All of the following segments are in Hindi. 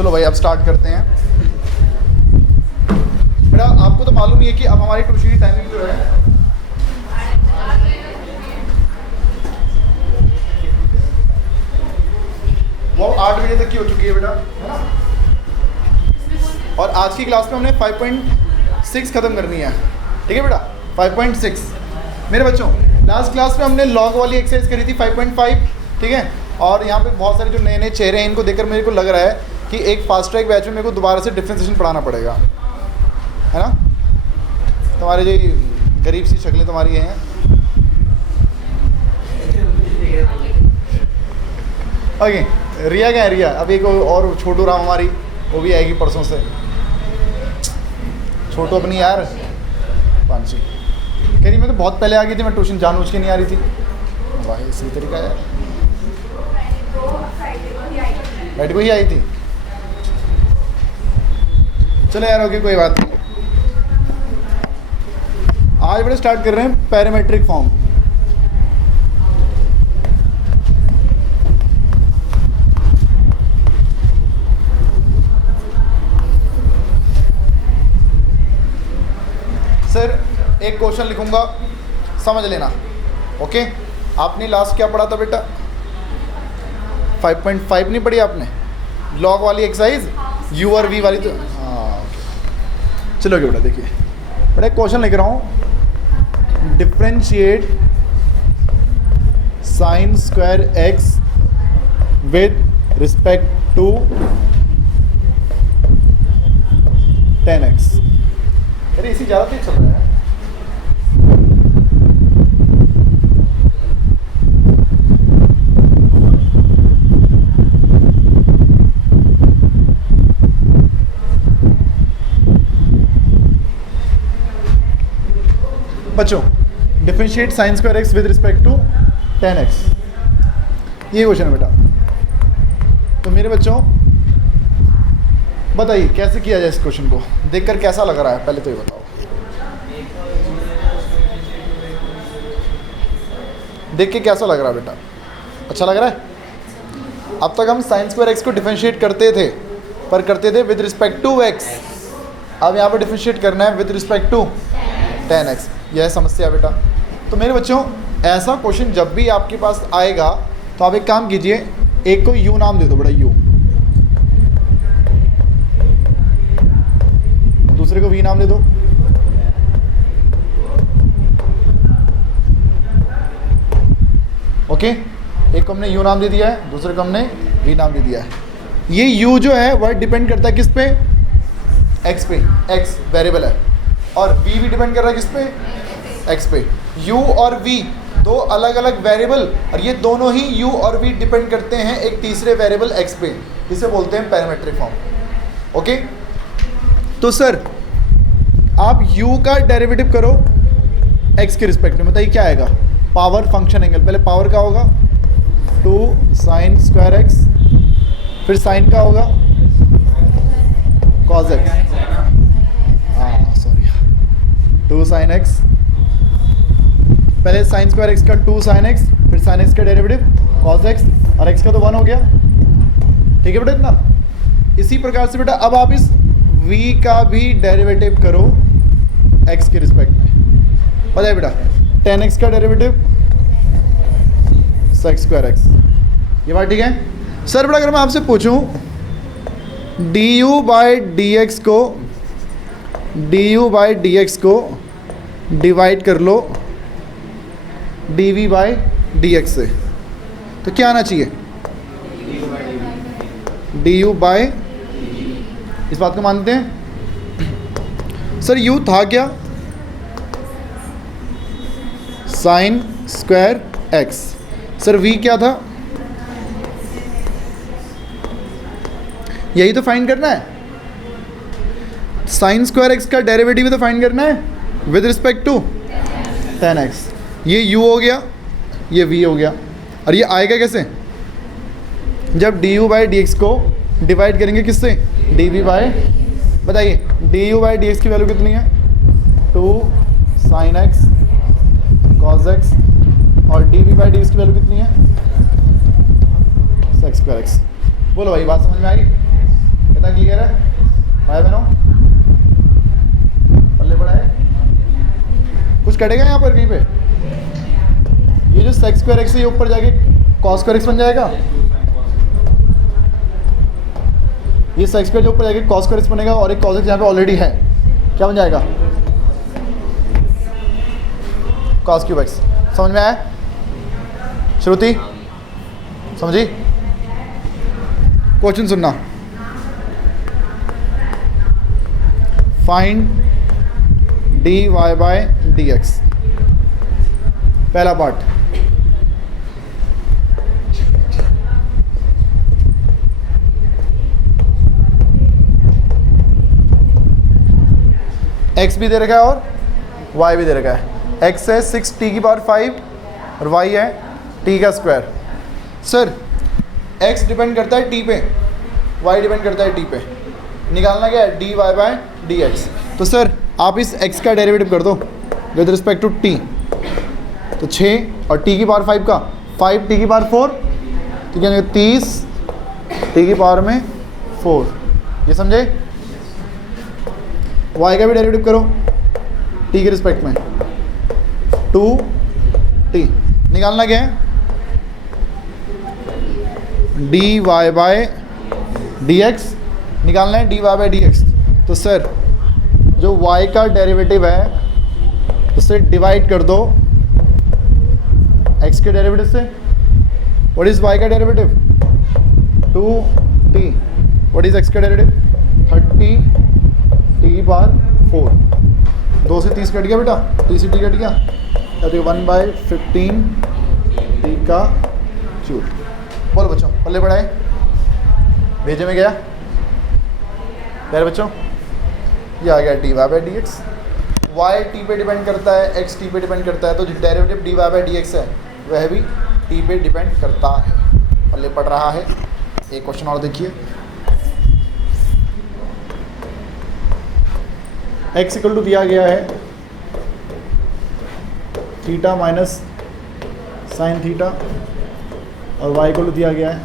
चलो भाई अब स्टार्ट करते हैं। बेटा आपको तो मालूम ही है कि अब हमारी ट्यूशन की टाइमिंग जो है वो 8 बजे तक की हो चुकी है बेटा, है ना। और आज की क्लास में हमने 5.6 ख़त्म करनी है, ठीक है बेटा। 5.6 मेरे बच्चों, लास्ट क्लास में हमने लॉग वाली एक्सरसाइज करी थी 5.5, ठीक है। और यहाँ पे बहुत सारे जो नए नए चेहरे हैं इनको देखकर मेरे को लग रहा है कि एक फास्ट ट्रैक बैच में मेरे को दोबारा से डिफ्रेंसिएशन पढ़ाना पड़ेगा, है ना। तुम्हारे जो गरीब सी शक्लें तुम्हारी हैं, ओके। रिया क्या है, रिया अब एक और छोटू राम हमारी वो भी आएगी परसों से। छोटू अपनी यार पांची कह रही मैं तो बहुत पहले आ गई थी, मैं ट्यूशन जानबूझ के नहीं आ रही थी। वाह इसी तरीका यार, बैठ को ही आई थी। चलो यार ओके कोई बात नहीं। आज बड़े स्टार्ट कर रहे हैं पैरामेट्रिक फॉर्म। सर एक क्वेश्चन लिखूंगा, समझ लेना, ओके। आपने लास्ट क्या पढ़ा था बेटा? 5.5 नहीं पढ़ी आपने? लॉग वाली एक्सरसाइज यू और वी वाली तो हाँ ओके। चलो बेटा देखिए, बेटा एक क्वेश्चन लिख रहा हूँ। Differentiate sine square x with respect to tan x। अरे इसी ज़्यादा तेज चल रहा है। बच्चों differentiate sine square x with respect to tan x, ये क्वेश्चन है बेटा। तो मेरे बच्चों बताइए कैसे किया जाए इस क्वेश्चन को, देखकर कैसा लग रहा है पहले तो ये बताओ। देख के कैसा लग रहा है बेटा? अच्छा लग रहा है? अब तक हम साइन स्क्वायर एक्स को डिफरेंशिएट करते थे, पर करते थे विद रिस्पेक्ट टू एक्स। अब यहाँ पर डिफरेंशिएट करना है with respect to tan x। यह है समस्या बेटा। तो मेरे बच्चों ऐसा क्वेश्चन जब भी आपके पास आएगा तो आप एक काम कीजिए, एक को u नाम दे दो बेटा, u, दूसरे को v नाम दे दो, ओके। एक को हमने u नाम दे दिया है, दूसरे को हमने v नाम दे दिया है। ये u जो है वह डिपेंड करता है किस पे? x पे, x वेरिएबल है। और v भी डिपेंड कर रहा है किस पे? x पे। u और v दो अलग अलग वेरिएबल, और ये दोनों ही u और v डिपेंड करते हैं एक तीसरे वेरिएबल x पे। इसे बोलते हैं पैरामेट्रिक फॉर्म, ओके। तो सर आप u का डेरिवेटिव करो x के रिस्पेक्ट में, बताइए क्या आएगा? पावर फंक्शन एंगल, पहले पावर का होगा 2 साइन स्क्वायर एक्स, फिर साइन का होगा कॉस एक्स, हाँ सॉरी 2 साइन एक्स, पहले साइन स्क्वायर एक्स का 2 साइन एक्स, फिर साइन एक्स का डेरिवेटिव कॉस एक्स, और एक्स का तो 1 हो गया, ठीक है बेटा इतना। इसी प्रकार से बेटा अब आप इस v का भी डेरिवेटिव करो x के रिस्पेक्ट में। पता है बेटा tan x का डेरिवेटिव sec स्क्वायर x, ये बात ठीक है। सर बेटा अगर मैं आपसे पूछूं du बाई dx को डिवाइड कर लो dv बाई dx से, तो क्या आना चाहिए? du बाई, इस बात को मानते हैं सर u था क्या? Sine square x। Sir v क्या था? यही तो फाइंड करना है, साइन स्क्वायर x का डेरिवेटिव भी तो फाइंड करना है with respect to tan x। ये u हो गया, ये v हो गया, और ये आएगा कैसे? जब du बाई dx को डिवाइड करेंगे किससे? dv बाय, बताइए du बाई dx की वैल्यू कितनी है? 2 साइन x कॉस x, और dv बाई dx की वैल्यू कितनी है? sec square x। बोलो भाई बात समझ में आई? कितना क्लियर है भाई बहनों? पल्ले बढ़ाए, कुछ कटेगा यहाँ पर कहीं पे? ये जो सेक्स स्क्वायर एक्स है ये ऊपर जाके कॉस स्क्वायर एक्स बन जाएगा। ये सेक्स स्क्वायर जो ऊपर जाके कॉस स्क्वायर एक्स बनेगा और एक कॉस एक्स यहाँ पे ऑलरेडी है, क्या बन जाएगा? Cos cube x. समझ में आया श्रुति? समझी? क्वेश्चन सुनना। फाइंड dy by dx, पहला पार्ट। x भी दे रखा है और y भी दे रखा है। x है 6t की पावर 5 और y है t का स्क्वायर। सर x डिपेंड करता है t पे, y डिपेंड करता है t पे, निकालना क्या है? dy by dx। तो सर आप इस x का डेरिवेटिव कर दो विद रिस्पेक्ट टू t, तो 6 और t की पावर 5 का 5 t की पावर 4, तो क्या 30 t की पावर में 4। ये समझे? y का भी डेरिवेटिव करो t के रिस्पेक्ट में 2t, निकालना क्या है? dy by dx, निकालना है dy by dx। तो सर जो y का डेरिवेटिव है उससे डिवाइड कर दो x के डेरिवेटिव से। व्हाट इज y का derivative? 2t। What is x का डेरिवेटिव? 30 t की पावर 4। 2 से 30 कट गया बेटा, t से t कट गया, तो 1/15 t का क्यूब। बोलो बच्चों, पल्ले बढ़ाए, भेजे में गया प्यारे बच्चों? ये आ गया dy by dx। y t पे डिपेंड करता है, x t पे डिपेंड करता है, तो जो डेरिवेटिव dy by dx है वह भी t पे डिपेंड करता है। पल्ले पढ़ रहा है। एक क्वेश्चन और देखिए। x इक्वल टू दिया गया है थीटा माइनस साइन थीटा और y इक्वल टू दिया गया है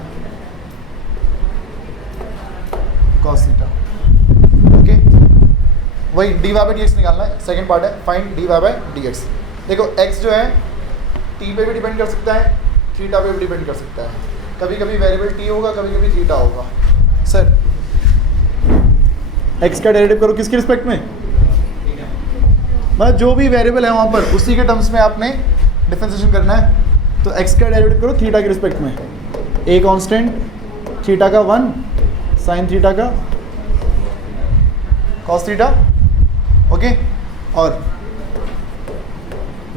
cos थीटा। ओके, वही dy by dx निकालना है। सेकंड पार्ट है फाइंड dy by dx। देखो x जो है t पे भी डिपेंड कर सकता है, थीटा पे भी डिपेंड कर सकता है। कभी कभी वेरिएबल t होगा, कभी कभी थीटा होगा। सर x का डेरिवेटिव करो किसके रिस्पेक्ट में? मतलब जो भी वेरिएबल है वहाँ पर उसी के टर्म्स में आपने डिफरेंशिएशन करना है। तो x का डेरिवेटिव करो थीटा के रिस्पेक्ट में। a कांस्टेंट थीटा का 1 साइन थीटा का कॉस थीटा। ओके, और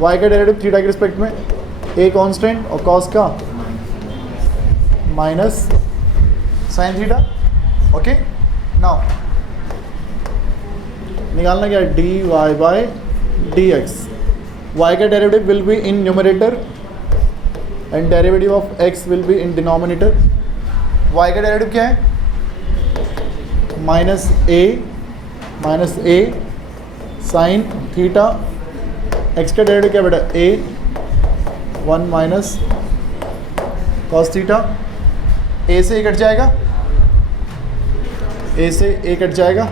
y का डेरिवेटिव थीटा के रिस्पेक्ट में a कांस्टेंट और कॉस का minus sine theta. Okay, now निकालना क्या है? dy by dx। y का derivative will be in numerator and derivative of x will be in denominator. y का डेरिवेटिव क्या है? Minus a sign theta. x का डेरिवेटिव क्या बेटा? a 1 minus cos theta. a से a कट जाएगा, a से a कट जाएगा।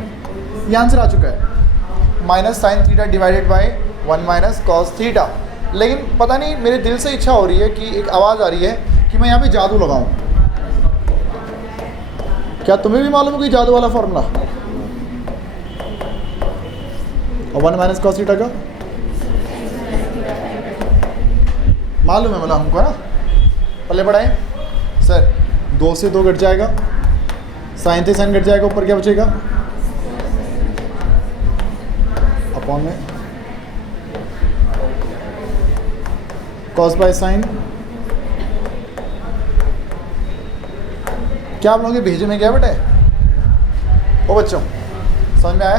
ये आंसर आ चुका है, minus sine theta divided by 1 minus cos theta. लेकिन पता नहीं मेरे दिल से इच्छा हो रही है कि एक आवाज़ आ रही है कि मैं यहाँ पे जादू लगाऊं। क्या तुम्हें भी मालूम है कि जादू वाला फॉर्मूला? और 1 माइनस कॉस थीटा का मालूम है, मतलब हमको ना। पल्ले बढ़ाएं सर, 2 से 2 कट जाएगा, साइन से साइन कट जाएगा, ऊपर क्या बचेगा? अपॉन में कॉस बाय साइन। क्या आप लोगों के भेजे में क्या बेटा? ओ बच्चों, समझ में आया?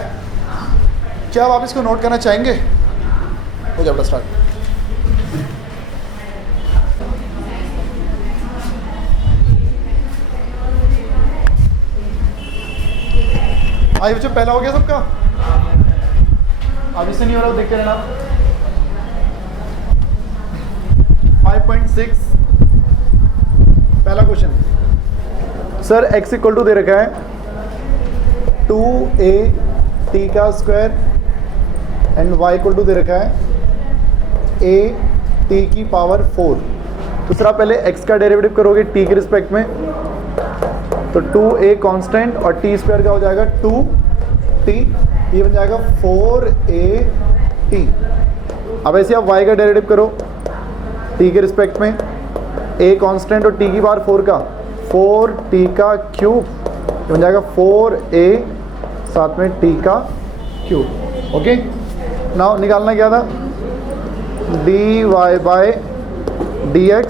क्या आप इसको नोट करना चाहेंगे? हो जाए बेटा स्टार्ट। आइए बच्चों, पहला हो गया सबका? अभी से नहीं हो रहा, देखते रहना। 5.6 पहला question. Sir x equal to दे रखा है 2a t का square and y equal to दे रखा है a t की पावर 4। दूसरा पहले x का डेरिवेटिव करोगे t के रिस्पेक्ट में, तो 2a कांस्टेंट और t स्क्वायर का हो जाएगा 2t, ये बन जाएगा 4at। अब ऐसे आप y का डेरिवेटिव करो t के रिस्पेक्ट में, a कांस्टेंट और t की पावर 4 का 4t का क्यूब, ये बन जाएगा 4a साथ में t का क्यूब। ओके, नाउ निकालना क्या था, dy बाय dx,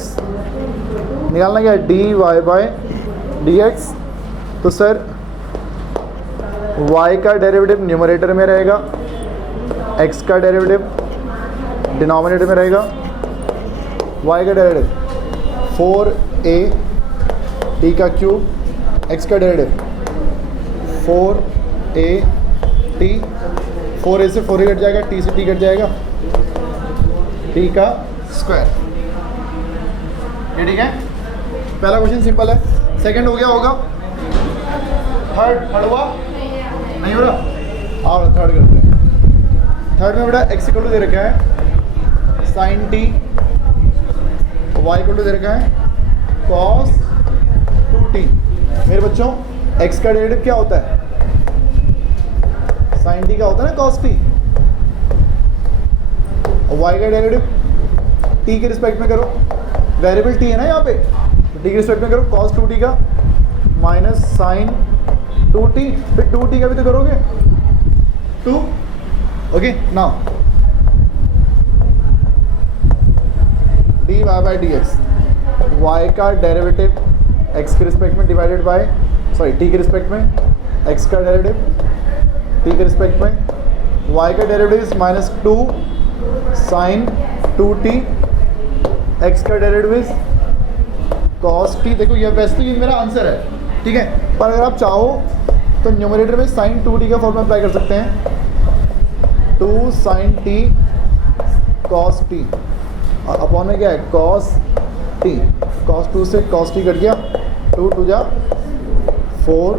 निकालना क्या है dy बाय dx। तो सर y का डेरिवेटिव न्यूमरेटर में रहेगा, x का डेरिवेटिव डिनोमिनेटर में रहेगा। y का डेरिवेटिव 4a t का क्यूब, x का डेरिवेटिव 4a t, 4a से 4a कट जाएगा, t से t कट जाएगा, t का स्क्वायर। ये ठीक है, पहला क्वेश्चन सिंपल है। सेकंड हो गया होगा, थर्ड हुआ नहीं हो रहा, आओ थर्ड करते हैं। थर्ड में बेटा x इक्वल टू दे रखा है sin t, y equal to दे रखा है cos 2t। मेरे बच्चों x का डेरिवेटिव क्या होता है, sin t का होता है ना cos t, और y का डेरिवेटिव t के रिस्पेक्ट में करो, वेरिएबल t है ना यहाँ पे, तो t के रिस्पेक्ट में करो cos 2t का माइनस sin 2t, फिर 2t का भी तो करोगे 2। Okay, now dy by dx, y का डेरिवेटिव x के रिस्पेक्ट में डिवाइडेड बाय t के रिस्पेक्ट में, x का डेरिवेटिव t के रिस्पेक्ट में, y का derivative is minus 2 sin 2t, x का डेरिवेटिव इज cos t। देखो ये वैसे तो ये मेरा आंसर है, ठीक है, पर अगर आप चाहो तो न्यूमरेटर में sin 2t का फॉर्मूला अप्लाई कर सकते हैं, 2 sin t cos t, और अपॉन में क्या है cos t, cos 2 से cos t कट गया, 2 2 जा 4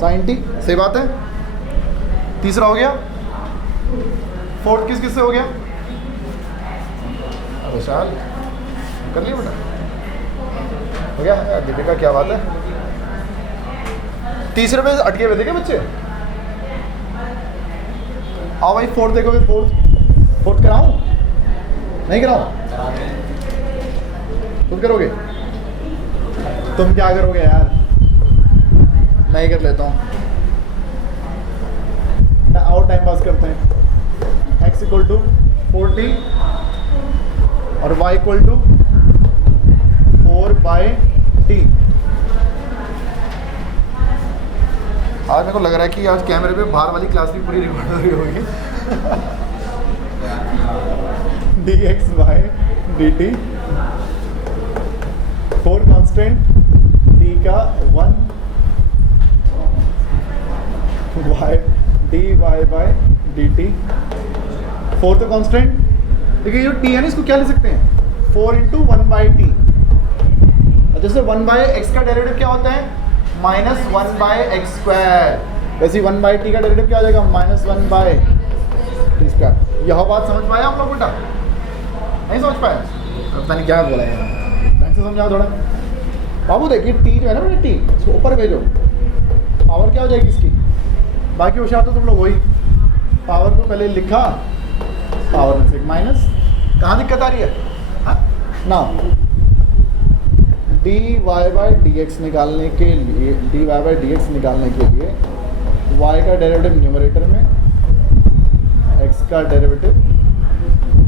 sin t। सही बात है, तीसरा हो गया। फोर्थ किस से हो गया, विशाल कर लिया बेटा, हो गया दीपिका, क्या बात है। तीसरे पे अटके हुए थे क्या बच्चे, आओ भाई फोर्थ देखोगे, फोर्थ कराऊं नहीं कराऊं, तुम करोगे, तुम क्या करोगे यार, नहीं कर लेता हूँ, और टाइम पास करते हैं। x इक्वल टू 4t और y इक्वल टू 4/t। आज मेरे को लग रहा है कि आज कैमरे पे बाहर वाली क्लास भी पूरी रिकॉर्ड हो रही होगी। dx by dt, 4 constant, t का 1, y dy by dt, 4 तो कांस्टेंट। देखिए जो t है ना, इसको क्या ले सकते हैं 4 इंटू 1/t। जैसे 1/x का डेरिवेटिव क्या होता है माइनस 1/x स्क्वायर, वैसे 1/t का डेरिवेटिव क्या हो जाएगा माइनस 1/t स्क्वायर। यह बात समझ पाया आप लोग बेटा, नहीं समझ पाया, पता नहीं क्या बोला है, ढंग से समझाओ थोड़ा। बाबू देखिए t जो है ना बेटा, t इसको ऊपर भेजो, पावर क्या हो जाएगी इसकी, बाकी होशियार तो तुम लोग वही, पावर को पहले लिखा, पावर में से माइनस, कहाँ दिक्कत आ रही है ना। dy बाय dx निकालने के लिए, dy बाय dx निकालने के लिए y का डेरिवेटिव न्यूमरेटर में, x का डेरिवेटिव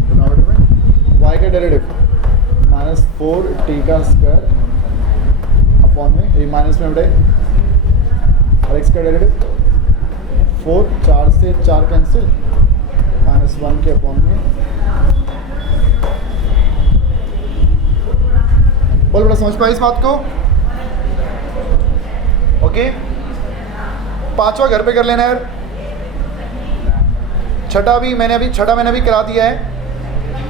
डिनोमिनेटर में, y का डेरिवेटिव माइनस 4t का स्क्वायर अपॉन में, ये माइनस में बढ़े, और x का डेरिवेटिव 4, 4 से 4 कैंसिल, माइनस 1 के अपॉन में। बोल बड़ा समझ पाए इस बात को, ओके। पांचवा घर पे कर लेना यार, छठा मैंने अभी करा दिया है।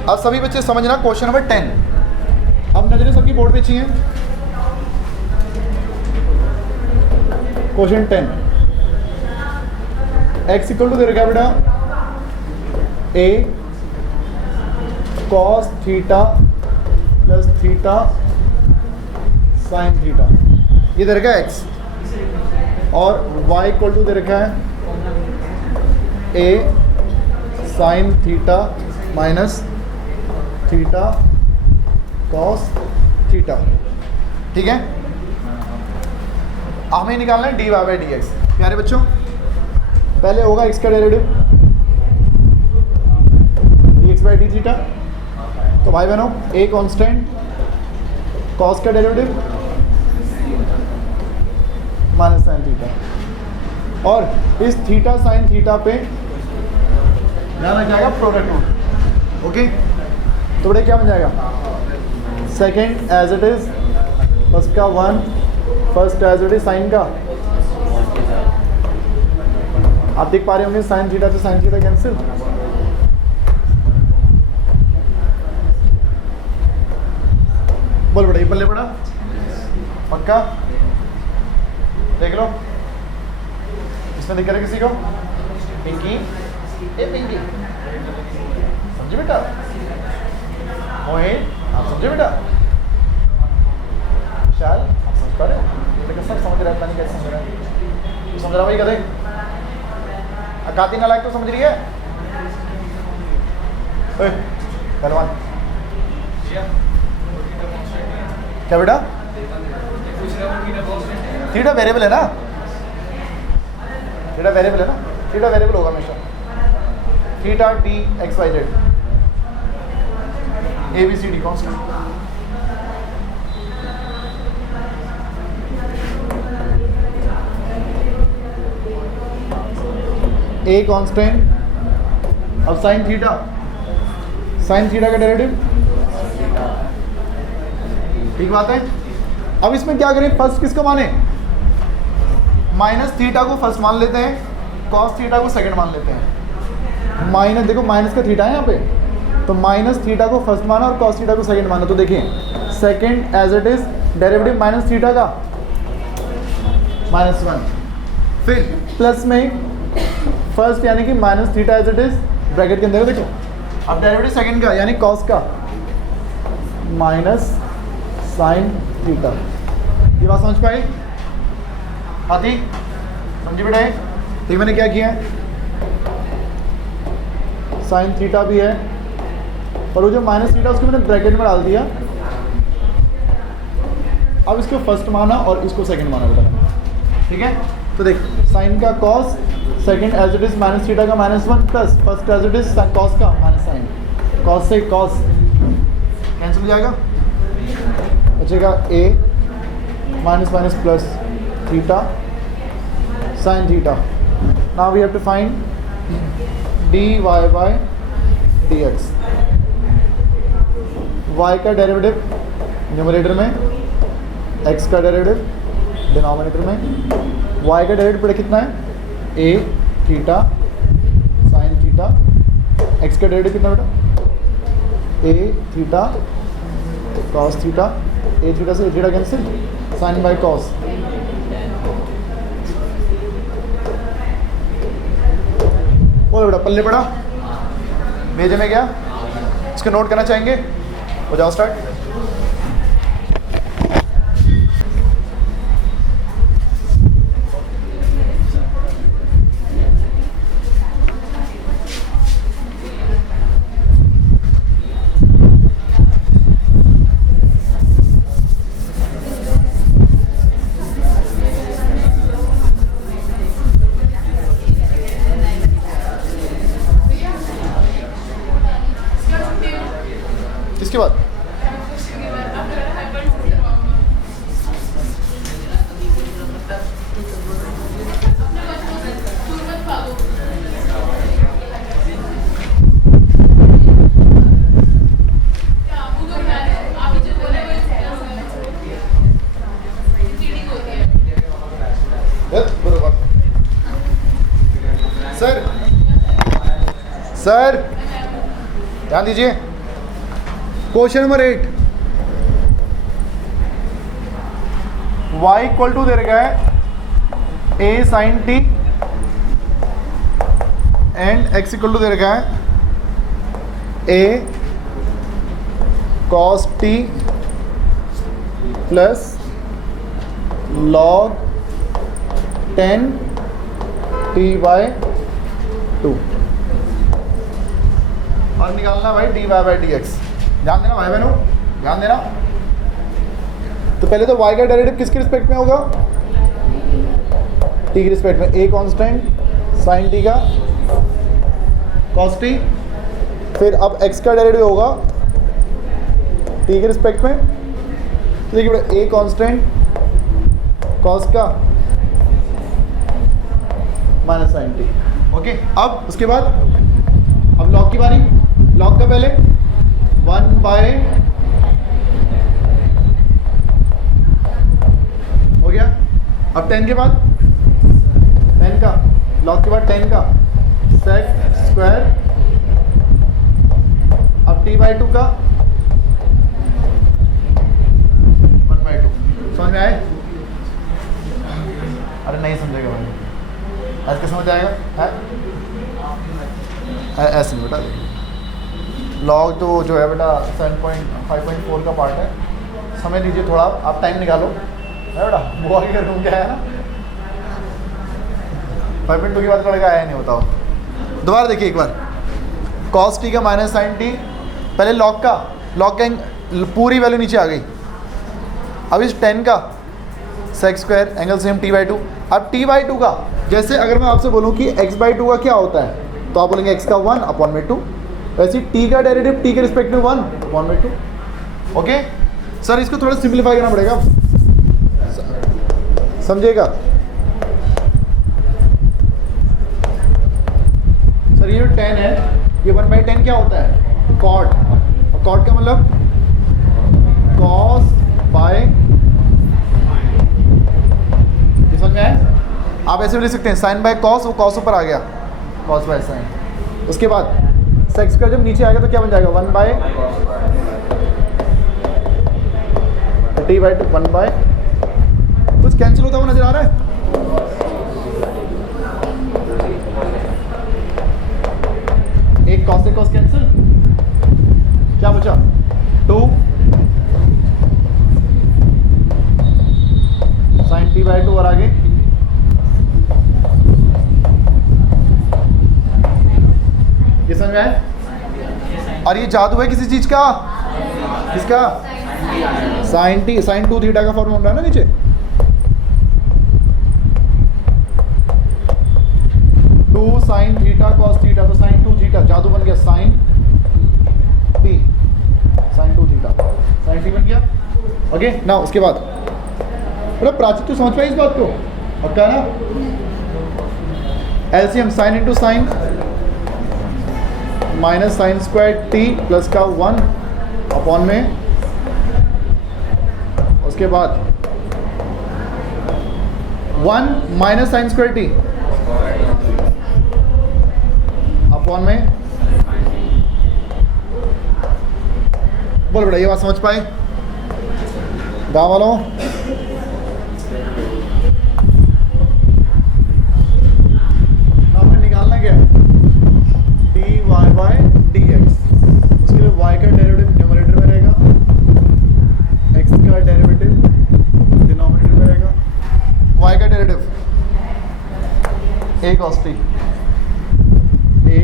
अब सभी बच्चे समझना क्वेश्चन नंबर 10। अब नजरें सबकी बोर्ड पे चाहिए। क्वेश्चन 10 x इक्वल टू दे रखा है बेटा a cos theta plus theta sine theta, ये दे रखा है x, और y इक्वल टू दे रखा है a sine theta minus theta cos theta. ठीक है, हमें निकालना है dy बाई डी एक्स। प्यारे बच्चों, पहले होगा x का derivative dx by D theta, तो भाई बहनों a कांस्टेंट, cos का डेरिवेटिव माइनस साइन थीटा, और इस थीटा साइन थीटा पे ध्यान रख जाएगा प्रोडक्ट रूट। ओके, तो बेटा क्या बन जाएगा, second as it is, first का 1, first as it is sine का, आप देख पा रहे होंगे साइन थीटा से साइन थीटा कैंसिल, बोल बेटा, ये बल्ले पड़ा पक्का, देख लो इसमें दिख रहा है किसी को, पिंकी ए पिंकी, समझे बेटा, मोहित आप समझे बेटा, विशाल आप समझ पा रहे हो, लेकिन सब समझ रहा है, नहीं कैसे समझ रहा है, तू समझ रहा भाई कदे, अकाती नालायक तो समझ रही है, पहलवान क्या बेटा, थीटा वेरिएबल है ना, थीटा वेरिएबल है ना, थीटा वेरिएबल होगा हमेशा, theta D X Y Z, A B C D constant. A constant, अब साइन थीटा का डेरिवेटिव, ठीक बात है। अब इसमें क्या करें, फर्स्ट किसको माने, माइनस थीटा को फर्स्ट मान लेते हैं, कॉस थीटा को सेकंड मान लेते हैं। माइनस, देखो माइनस का थीटा है यहाँ पे, तो माइनस थीटा को फर्स्ट माना और कॉस थीटा को सेकंड माना, तो देखिए second as it is derivative minus theta का -1, फिर प्लस में फर्स्ट यानी कि minus theta as it is bracket के अंदर, देखो अब डेरिवेटिव सेकंड का यानी कॉस का माइनस साइन थीटा। ये बात समझ पाए आती, समझी बेटा? ठीक, मैंने क्या किया, साइन थीटा भी है और वो जो माइनस थीटा उसको मैंने ब्रैकेट में डाल दिया। अब इसको फर्स्ट माना और इसको सेकंड माना बेटा, ठीक है? तो देख साइन का cos, second as it is minus theta का -1 plus first as it is cos का माइनस साइन, कॉस से कॉस कैंसिल हो जाएगा, बचेगा a minus minus plus theta sine theta. Now we have to find dy by dx। y का डेरिवेटिव न्यूमरेटर में, x का डेरिवेटिव डिनोमिनेटर में। y का डेरिवेटिव पर कितना है, a theta sine theta. x का डेरिवेटिव कितना बेटा, a theta cos theta, a theta से a theta cancel, sine by cos. बोलो बेटा, पल्ले पड़ा, भेजे में क्या, इसको नोट करना चाहेंगे? हो जाओ स्टार्ट। इसके बाद सर ध्यान दीजिए, question number 8, y equal to दे रखा है a sine t and X equal to दे रखा है A cos T plus log 10 t/2 और निकालना भाई dy/dx। ध्यान देना भाई बहनों, ध्यान देना। तो पहले तो y का डेरिवेटिव किसके रिस्पेक्ट में होगा? t के रिस्पेक्ट में। a कांस्टेंट sin t का cos t, फिर अब x का डेरिवेटिव होगा t के रिस्पेक्ट में। देखिए बेटा a कांस्टेंट cos का माइनस sin t। ओके, अब उसके बाद अब log की बारी। log का पहले 1 बाय हो गया। अब 10 के बाद 10 का log के बाद 10 का sec स्क्वायर, अब t/2 का 1/2। समझ में आए? अरे नहीं समझेगा भाई, ऐसे समझ आएगा है? ऐसे नहीं बेटा, लॉग तो जो है बेटा 7.5.4 का पार्ट है। समय दीजिए थोड़ा, आप टाइम निकालो है बेटा। वो आगे रूम क्या है ना, 5.2 की बात लड़का आया नहीं, बताओ। दोबारा देखिए एक बार, cos t का माइनस sin t, पहले log का पूरी वैल्यू नीचे आ गई। अब इस 10 का sec square, angle same t/2। अब t/2 का, जैसे अगर मैं आपसे बोलूँ कि x/2 का क्या होता है, तो आप बोलेंगे x का 1/2। वैसे t का डेरिवेटिव t के रिस्पेक्ट में 1/2। ओके सर, इसको थोड़ा सिंप्लीफाई करना पड़ेगा, समझिएगा सर। ये 10 है, ये 1/10 क्या होता है? cot। और cot का मतलब cos बाय, समझ में आए? आप ऐसे भी लिख सकते हैं sin बाय cos, वो cos ऊपर आ गया, cos बाय sin। उसके बाद sec स्क्वायर जब नीचे आ गया तो क्या बन जाएगा? 1 बाय t/2, 1 बाय, कुछ कैंसिल होता हुआ नजर आ रहा है? एक cos से cos कैंसिल, क्या बचा? 2 sin t/2 और आगे ये समझ में आए? और ये जादू है किसी चीज का, किसका? sin t, sin 2 थीटा का फॉर्म होना है ना नीचे। Two sin theta cos theta, तो sin 2 थीटा जादू बन गया sin t, sin 2 theta sin t बन गया। ओके ना, उसके बाद मतलब प्राची तो समझ पाई इस बात को? और क्या ना, LCM sin into sine minus sine square t plus का 1 में, उसके बाद 1 माइनस साइन स्क्वायर t में। बोल बेटा, ये बात समझ पाए गाँव वालों? आपने निकालना क्या है? dy/dx। उसके लिए y का डेरिवेटिव न्यूमरेटर में रहेगा, x का डेरिवेटिव डिनोमिनेटर में रहेगा। y का derivative a cos t, a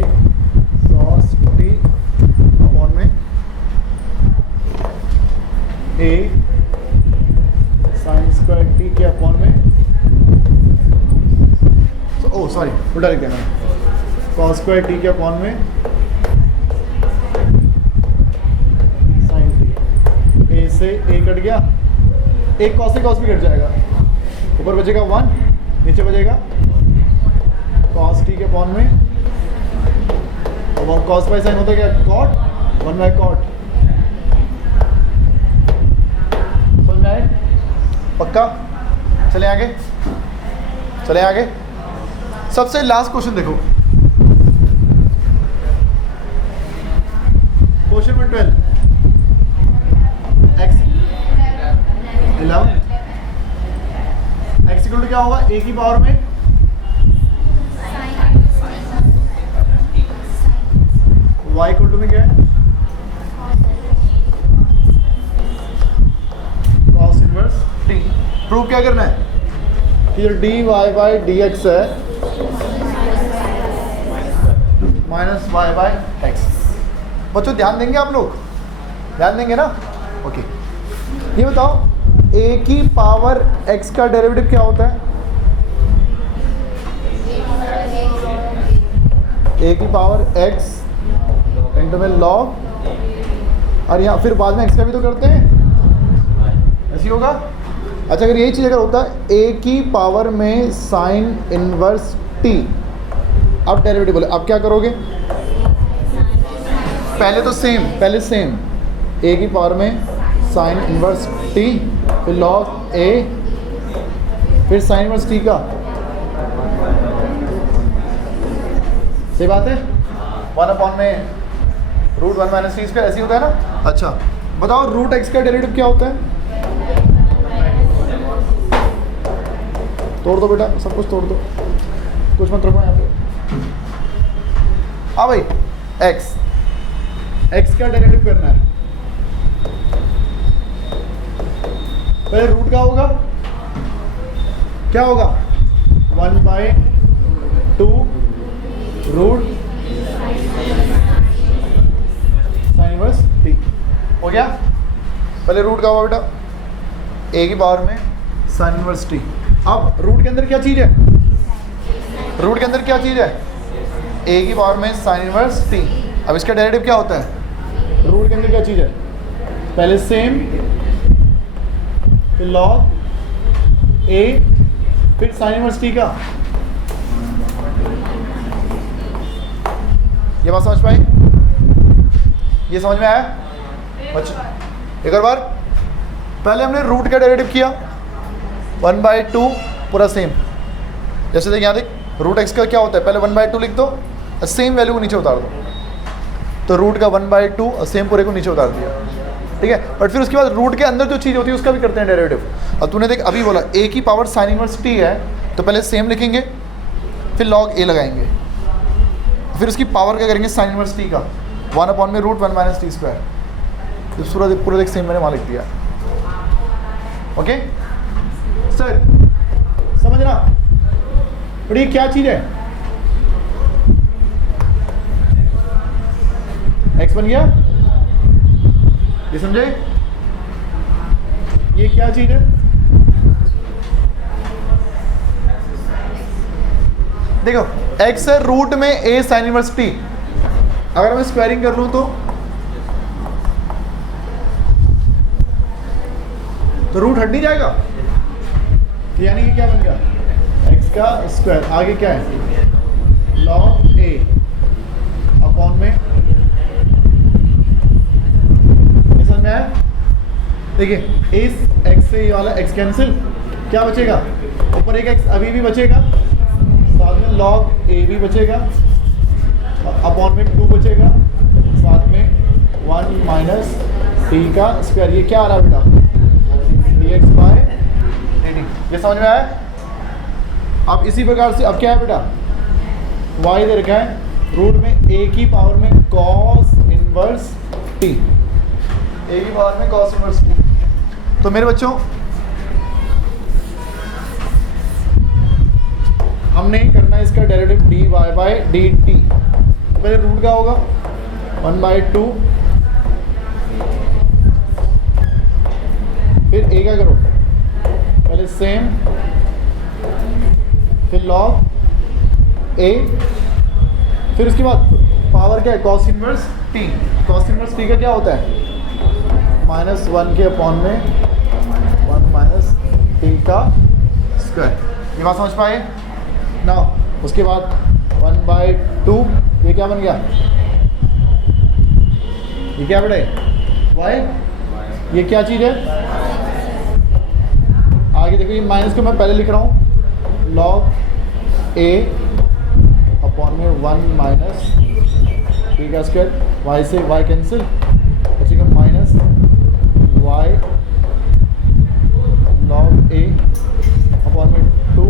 cos t में a sin स्क्वायर t के में, ओह सॉरी उल्टा लिख देना, cos स्क्वायर t के में sin t। a से a कट गया, एक cos से cos भी कट जाएगा, ऊपर बचेगा 1, नीचे बचेगा cos t के में, और cos बाय sin होता है क्या? cot, 1 by cot। समझ में आए? पक्का? चले आगे, चले आगे। सबसे लास्ट क्वेश्चन देखो, क्वेश्चन में 12 x 11 x इक्वल टू क्या होगा? a की पावर में y इक्वल टू में क्या है, cos इनवर्स t। प्रूव क्या करना है कि जो dy बाई dx है माइनस y बाई x। बच्चों ध्यान देंगे आप लोग, ध्यान देंगे ना? ओके ये बताओ a की पावर x का डेरिवेटिव क्या होता है? a की पावर x इंटू में log, और यहाँ फिर बाद में x का भी तो करते हैं, ऐसे ही होगा। अच्छा अगर यही चीज़ अगर होता है a की पावर में साइन इनवर्स t, अब डेरिवेटिव बोले, अब क्या करोगे? पहले सेम a की पावर में साइन इनवर्स t, फिर log a, फिर साइन इनवर्स t का, सही बात है, 1 में रूट 1 माइनस टी स्क्वायर, ऐसे ही होता है ना? अच्छा बताओ रूट x का डेरिवेटिव क्या होता है? तोड़ दो बेटा, सब कुछ तोड़ दो, कुछ मत रखो यहाँ पे। हाँ भाई x का डेरिवेटिव करना है, पहले रूट का होगा, क्या होगा? 1/2 रूट साइन इनवर्स t हो गया। पहले रूट का होगा बेटा a की पावर में साइन इनवर्स t। अब रूट के अंदर क्या चीज़ है? रूट के अंदर क्या चीज़ है? a की पावर में साइन इनवर्स t। अब इसका डेरिवेटिव क्या होता है? रूट के अंदर क्या चीज़ है? पहले सेम, फिर log a, फिर साइन इनवर्स t का। ये बात समझ पाई? ये समझ में आया? अच्छा एक और बार, पहले हमने रूट का डेरिवेटिव किया 1/2 पूरा सेम, जैसे देख यहाँ देख रूट x का क्या होता है, पहले 1/2 लिख दो, सेम वैल्यू को नीचे उतार दो, तो रूट का 1/2 सेम पूरे को नीचे उतार दिया, ठीक है। बट फिर उसके बाद रूट के अंदर जो चीज़ होती है उसका भी करते हैं डेरिवेटिव। अब तूने देख अभी बोला a की पावर साइन इनवर्स t है, तो पहले सेम लिखेंगे, फिर log a लगाएंगे, फिर उसकी पावर क्या करेंगे? साइन इनवर्स t का 1 में रूट 1 माइनस टी स्क्वायर। तो पूरा देख सेम मैंने वहाँ लिख दिया। ओके सर समझना, बट ये क्या चीज़ है? x बन गया, ये समझे? ये क्या चीज़ है? देखो x है रूट में a साइन इनवर्स t, अगर मैं स्क्वायरिंग कर लूं तो रूट हट नहीं जाएगा, यानी कि क्या बन गया? x का स्क्वायर, आगे क्या है? log a अपॉन में, समझ में आया? देखिए इस x से ये वाला x कैंसिल, क्या बचेगा? ऊपर एक x अभी भी बचेगा, साथ में log a भी बचेगा, अपॉन में 2 बचेगा, साथ में 1 माइनस t का स्क्वायर। ये क्या आ रहा है बेटा? dx by dt। ये समझ में आया? अब इसी प्रकार से अब क्या है बेटा? y दे रखा है रूट में a की पावर में cos इनवर्स t, a की पावर में cos इनवर्स t। तो मेरे बच्चों हमने करना है इसका डेरिवेटिव dy बाय dt। पहले रूट का होगा 1/2, फिर a का करो, पहले सेम, फिर log a, फिर उसके बाद पावर क्या है? cos inverse t। cos inverse t का क्या होता है? -1 के अपॉन में 1 माइनस t का स्क्वायर। ये बात समझ पाए ना? उसके बाद 1/2, ये क्या बन गया? ये क्या बड़े y, ये क्या चीज़ है? आगे देखो, ये माइनस को मैं पहले लिख रहा हूँ, log a अपॉन में 1 माइनस t का स्क्वायर, y से y कैंसिल, बचेगा minus y log a upon में 2।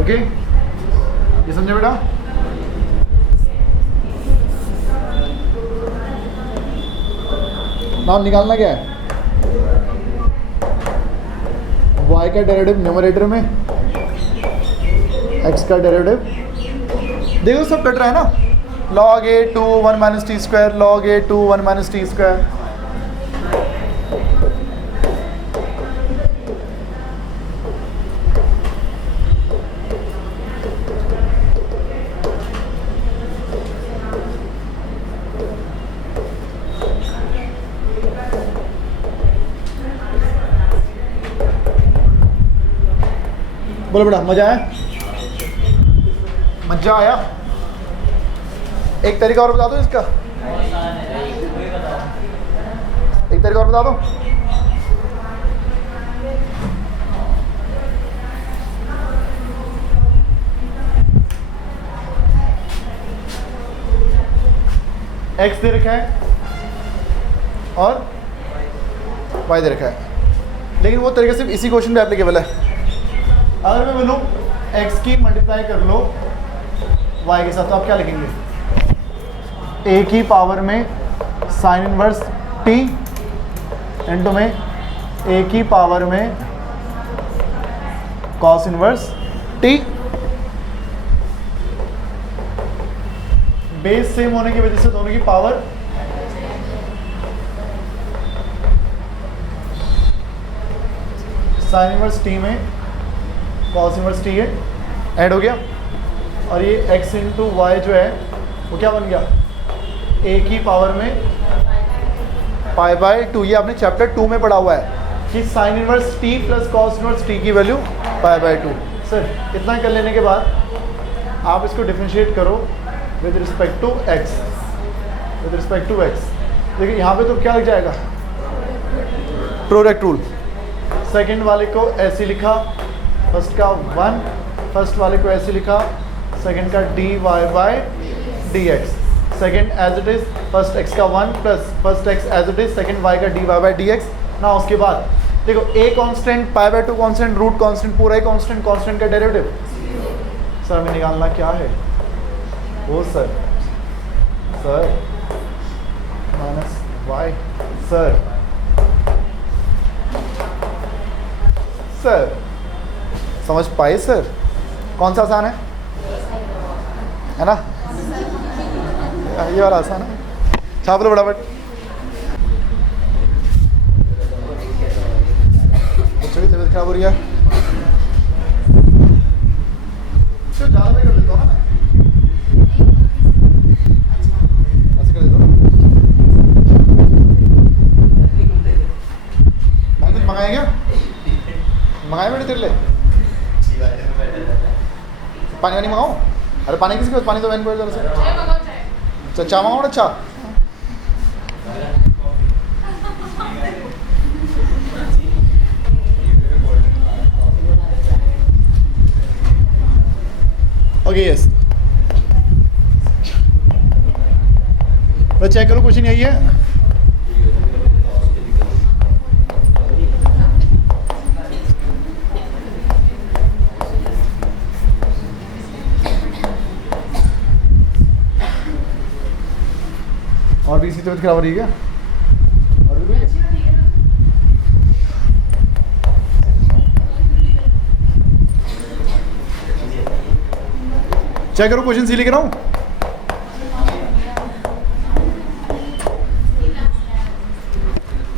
ओके ये समझे बेटा? नाउ निकालना क्या है, y का डेरिवेटिव न्यूमरेटर में, x का डेरिवेटिव, देखो सब कट रहा है ना, log a 2 1 minus T square, log a 2 1 minus T square. बोलो बेटा मजा आया, मजा आया। एक तरीका और बता दो इसका, एक तरीका और बता दो। x दे रखा है और y दे रखा है, लेकिन वो तरीका सिर्फ इसी क्वेश्चन पे एप्लीकेबल है। अगर मैं बोलूँ x की मल्टीप्लाई कर लो y के साथ, तो आप क्या लिखेंगे, a की पावर में साइन इनवर्स t इंटू में a की पावर में cos inverse t। Base same होने की वजह से दोनों की पावर साइन इनवर्स t में कॉस इनवर्स टी है, ऐड हो गया, और ये x इंटू वाई जो है वो क्या बन गया, a की पावर में पाई बाय 2। ये आपने चैप्टर 2 में पढ़ा हुआ है कि sine inverse t plus cos inverse t की वैल्यू पाई बाय 2। सर इतना कर लेने के बाद आप इसको डिफरेंशिएट करो with respect to x, with respect to x। देखिए यहाँ पे तो क्या लग जाएगा, प्रोडक्ट रूल। सेकेंड वाले को ऐसे लिखा, फर्स्ट का 1, फर्स्ट वाले को ऐसे लिखा, सेकंड का dy by dx, second as it is, first x का 1 plus first x as it is, second y का dy बाय dx। ना उसके बाद देखो a constant, pi by 2 constant, root constant, पूरा ही कांस्टेंट, कांस्टेंट का डेरिवेटिव सर हमें निकालना क्या है, वो सर माइनस y। सर समझ पाए सर, कौन सा आसान है ना, ये वाला आसान है, छाप लो फटाफट। बच्चों की तबीयत खराब हो रही है, तो ज़्यादा भी कर लेता हूँ ना, ऐसे कर देता हूँ ना। मैं कुछ मंगाया क्या, मंगाया बेटे तेरे लिए, पानी वानी मंगाओ, अरे पानी किसके पास, पानी तो वैन को से चाय मंगाओ ना, चाय। ओके यस, तो चेक करो क्वेश्चन यही है। और भी इसकी तबीयत खराब हो रही है क्या, और भी कोई? चेक करो क्वेश्चन सी लिख रहा हूँ,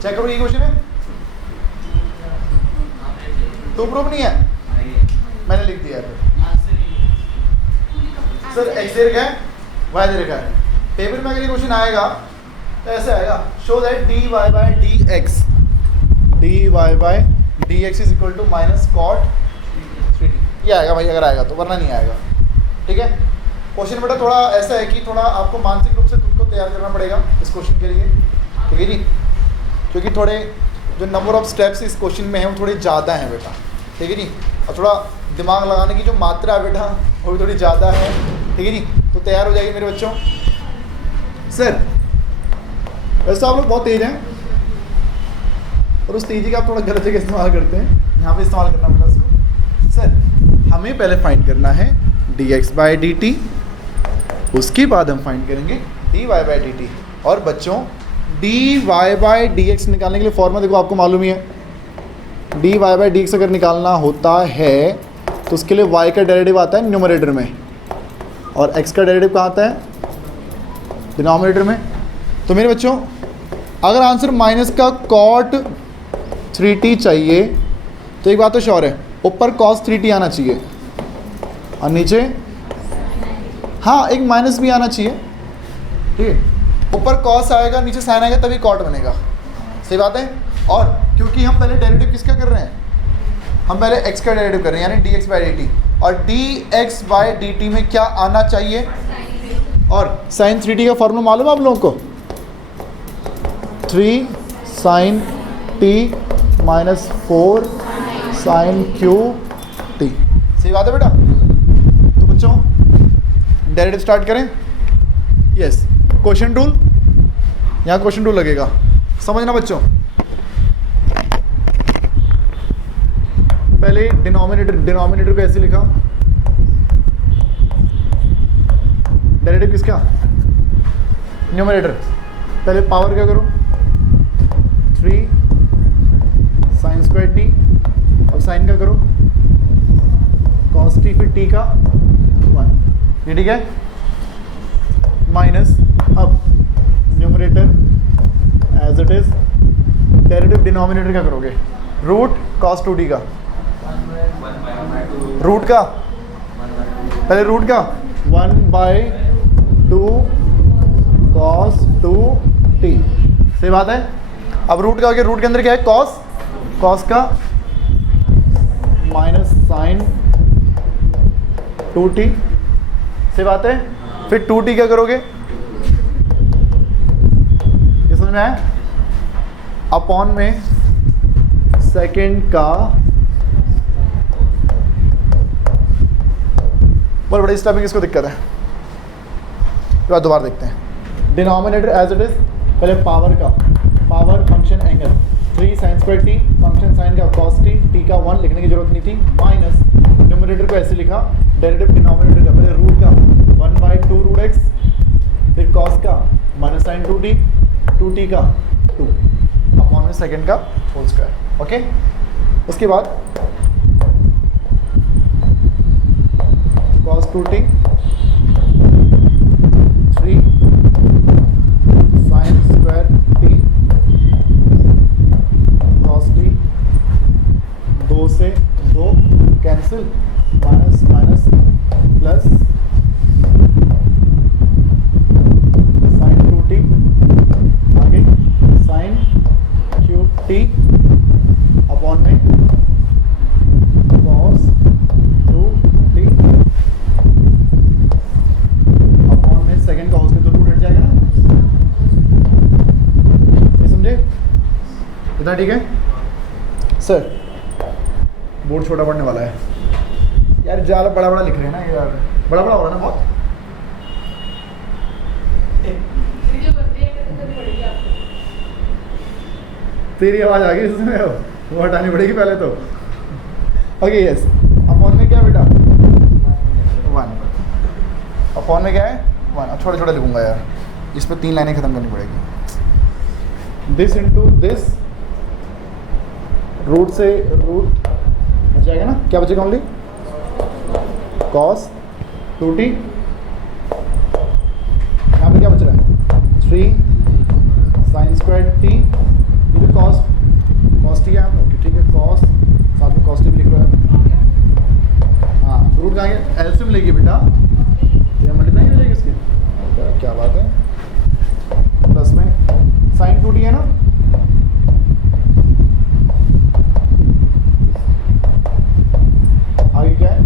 चेक करो ये क्वेश्चन है, तो प्रूफ नहीं है, मैंने लिख दिया है। सर x दे रखा है, y दे रखा है, पेपर में अगर ये क्वेश्चन आएगा तो ऐसे आएगा, show that dy by dx, dy by dx is equal to minus cot 3t। ये आएगा भाई अगर आएगा तो, वरना नहीं आएगा। ठीक है, क्वेश्चन बेटा थोड़ा ऐसा है कि थोड़ा आपको मानसिक रूप से खुद को तैयार करना पड़ेगा इस क्वेश्चन के लिए। ठीक है जी, क्योंकि थोड़े जो नंबर ऑफ स्टेप्स इस क्वेश्चन में है वो थोड़े ज़्यादा हैं बेटा। ठीक है जी, और थोड़ा दिमाग लगाने की जो मात्रा है बेटा वो भी थोड़ी ज़्यादा है। ठीक है जी, तो तैयार हो जाइए मेरे बच्चों। सर वैसे आप लोग बहुत तेज़ हैं और उस तेज़ी का आप थोड़ा गलत जगह इस्तेमाल करते हैं, यहाँ पे इस्तेमाल करना पड़ा उसको। सर हमें पहले फाइंड करना है dx बाय dt, उसके बाद हम फाइंड करेंगे dy बाय dt। और बच्चों D Y by D X निकालने के लिए फॉर्मूला देखो आपको मालूम ही है, D Y by D X अगर निकालना होता है तो उसके लिए y का डेरिवेटिव आता है न्यूमरेटर में और x का डेरिवेटिव कहाँ आता है, डिनोमिनेटर में। तो मेरे बच्चों अगर आंसर माइनस का कॉट 3t चाहिए तो एक बात तो श्योर है, ऊपर cos 3t आना चाहिए और नीचे हाँ एक माइनस भी आना चाहिए, ठीक है। ऊपर cos आएगा नीचे sin आएगा तभी कॉट बनेगा, सही बात है। और क्योंकि हम पहले डेरिवेटिव किसका कर रहे हैं, हम पहले x का डेरिवेटिव कर रहे हैं यानी dx बाई dt, और dx बाई dt में क्या आना चाहिए, और sin 3t का फॉर्मूला मालूम है आप लोगों को, 3 sin t minus 4 sin QT, सही बात है बेटा। तो बच्चों डेरिवेटिव स्टार्ट करें, यस क्वेश्चन टूल, यहाँ क्वेश्चन टूल लगेगा, समझना बच्चों। पहले डिनोमिनेटर को ऐसे लिखा, डेरिवेटिव किसका, न्यूमरेटर, पहले पावर क्या करो 3 साइन स्क्वायर टी, और साइन का करो cos टी, फिर टी का 1, ये ठीक है, माइनस अब numerator as it is, derivative denominator क्या करोगे, रूट cos 2t का, रूट का पहले रूट का 1/2 cos 2t, सही बात है। अब रूट का हो गया, रूट के अंदर क्या है cos का माइनस साइन 2t, सही बात है। फिर 2t क्या करोगे, ये समझ में आया, अपॉन में सेकेंड का, बहुत बड़ी स्टेप में किसको दिक्कत है, तो दोबारा देखते हैं। डिनोमिनेटर एज इट इज, पहले पावर का, power function angle 3 sign square T, function sine का cos टी का 1 लिखने की जरूरत नहीं थी, माइनस न्यूमरेटर को ऐसे लिखा, डेरिवेटिव डिनोमिनेटर का पहले रूट का 1/2 रूट एक्स, फिर cos का माइनस साइन 2t का 2 अपॉन में सेकेंड का होल स्क्वायर, ओके। उसके बाद cos 2t 3 sin square t cos t, 2 से 2 cancel, minus minus plus sin 2t, आगे sin क्यूब t अपॉन में cos 2t अपॉन में सेकेंड का उसके तो रूट हट जाएगा ना, ये समझे, इतना ठीक है। सर बोर्ड छोटा पड़ने वाला है यार, ज़्यादा बड़ा बड़ा लिख रहे हैं ना यार, बड़ा बड़ा हो रहा है ना बहुत। तेरी आवाज़ आ गई इसमें, वो हटानी पड़ेगी पहले तो, ओके यस। अपॉन में क्या बेटा 1, अपॉन में क्या है 1, अब छोटे छोटे लिखूंगा यार, इस पर 3 लाइनें ख़त्म करनी पड़ेगी। दिस इंटू दिस, रूट से रूट बच जाएगा ना, क्या बचेगा ओनली cos 2t, यहाँ पे क्या बच रहा है 3 साइन स्क्वायर टी, ये तो cos t है, ओके ठीक है, cos साथ में cos t भी लिख रहा है, हाँ रूट कहाँ गया, एलसीएम लेगी बेटा, ये मल्टीप्लाई हो जाएगी इसकी, क्या बात है, प्लस में साइन 2t है ना, आगे क्या है,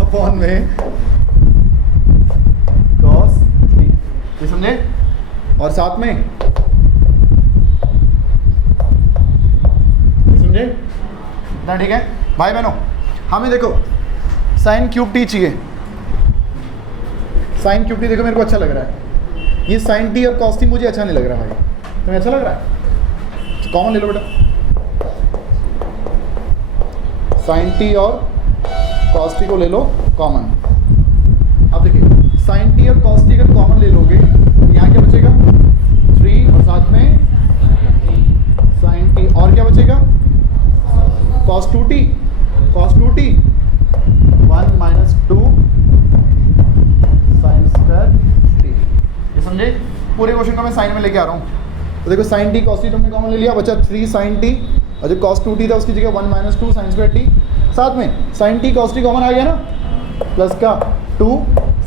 अपॉन में cos t, ये समझे, और साथ में समझे ना, ठीक है भाई बहनों। हमें देखो साइन क्यूब टी चाहिए, साइन क्यूब टी देखो मेरे को अच्छा लग रहा है, ये साइन टी और कॉस टी मुझे अच्छा नहीं लग रहा भाई, तुम्हें अच्छा लग रहा है, कॉमन ले लो बेटा, साइन टी और कॉस टी को ले लो कॉमन। अब देखिए साइन टी और कॉस टी अगर कॉमन ले लोगे तो यहाँ क्या बचेगा 3 और साथ में साइन टी, और क्या बचेगा cos 2t, cos 2t 1 minus 2 sine square T. ये समझे? पूरे क्वेश्चन को मैं साइन में लेके आ रहा हूँ। तो देखो साइन टी कॉस टी तुमने कॉमन ले लिया, बचा 3 साइन टी, और जो कॉस 2t था उसकी जगह 1 माइनस 2 साइन स्क्वायर टी, साथ में sine T cos T common आ गया ना, प्लस का 2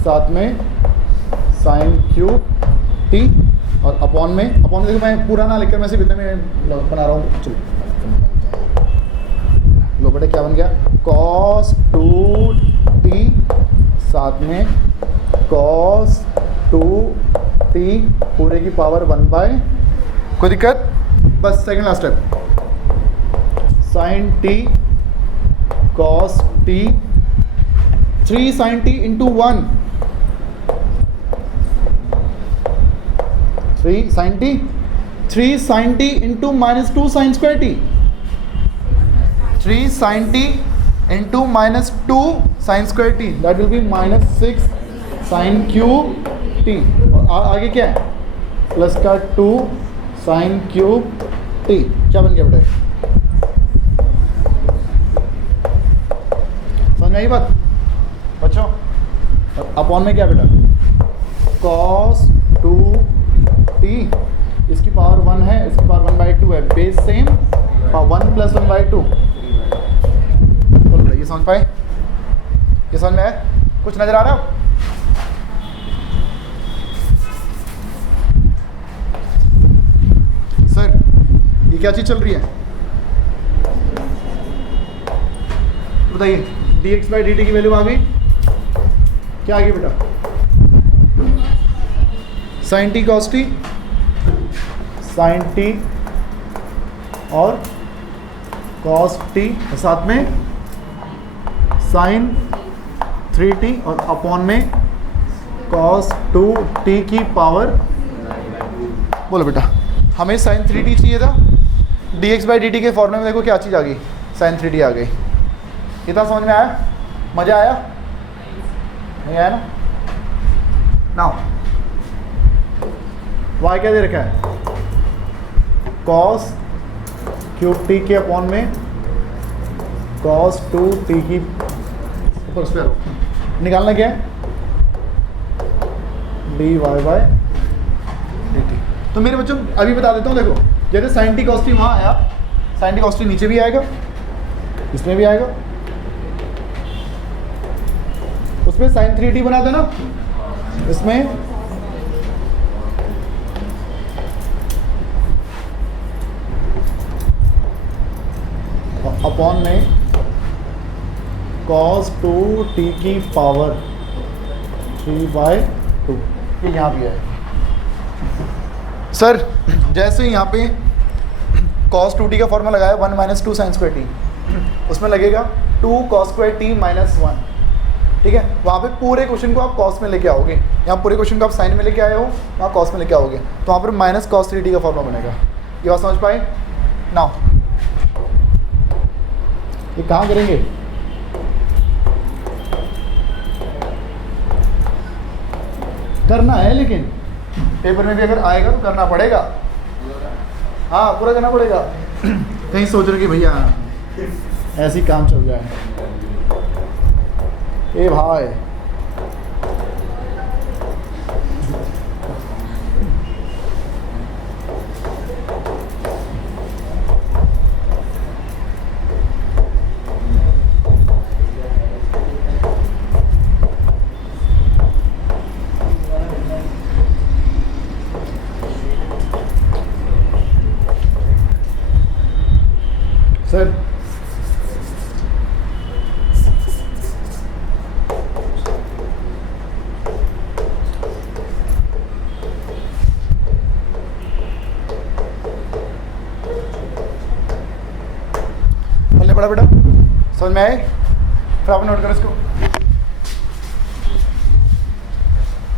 साथ में साइन क्यूब टी, और अपॉन में देखो मैं पूरा ना लिखकर मैं सिर्फ इतने में बना रहा हूँ। चलो लो बेटा क्या बन गया कॉस 2t साथ में कॉस 2t पूरे की पावर 1/, कोई दिक्कत? बस second last step sine T cos T 3 sine T into 1, 3 sine T, 3 sine T into minus 2 sine square T, 3 sine T into minus 2 sine square T, that will be minus 6 sine cube T, और आगे क्या है प्लस का 2 साइन क्यूब टी। क्या बन गया बेटा? समझ में आई बात बच्चों? अपॉन में क्या बेटा कॉस 2t, इसकी पावर 1 है, इसकी पावर 1/2 है, बेस सेम, 1 प्लस 1/2। बोलो बेटा ये समझ पाए? ये समझ में आया? कुछ नजर आ रहा है? सर ये क्या चीज़ चल रही है बताइए? dx/dt की वैल्यू आ गई, क्या आ गई बेटा? Sine T cos T, sine T और कॉस टी, साथ में साइन 3t और अपॉन में कॉस 2t की पावर। बोलो बेटा हमें साइन 3t चाहिए था, dx/dt के फॉर्मूले में देखो क्या चीज़ आ गई, साइन 3t आ गई। कितना समझ में आया? मज़ा आया? नहीं आया ना? नाउ y क्या दे रखा है कॉस क्यूब टी के अपॉन में कॉस 2t की ऊपर स्क्वायर, निकालना क्या है dy/dt। तो मेरे बच्चों अभी बता देता हूँ, देखो जैसे साइन टी कॉस टी वहाँ आया, साइन टी कॉस टी नीचे भी आएगा, इसमें भी आएगा, उसमें साइन 3t बना देना, इसमें अपॉन में cos 2t की पावर 3/2, ये यहाँ भी है। सर जैसे यहाँ पे cos 2t का फॉर्मूला लगाया 1 माइनस 2 साइन स्क्वायर टी, उसमें लगेगा 2 cos स्क्वायर टी माइनस 1, ठीक है? वहाँ पे पूरे क्वेश्चन को आप कॉस में लेके आओगे, यहाँ पूरे क्वेश्चन को आप साइन में लेके आए हो, वहाँ कॉस में लेके आओगे, तो वहाँ पर माइनस cos 3t का फॉर्मूला बनेगा। ये बात समझ पाए? नाउ ये कहाँ करेंगे? करना है, लेकिन पेपर में भी अगर आएगा तो करना पड़ेगा। हाँ पूरा करना पड़ेगा। कहीं सोच रहे कि भैया ऐसे ही काम चल जाए, ए भाई सर पढ़ा बेटा समझ में आए? फिर आप नोट करो इसको।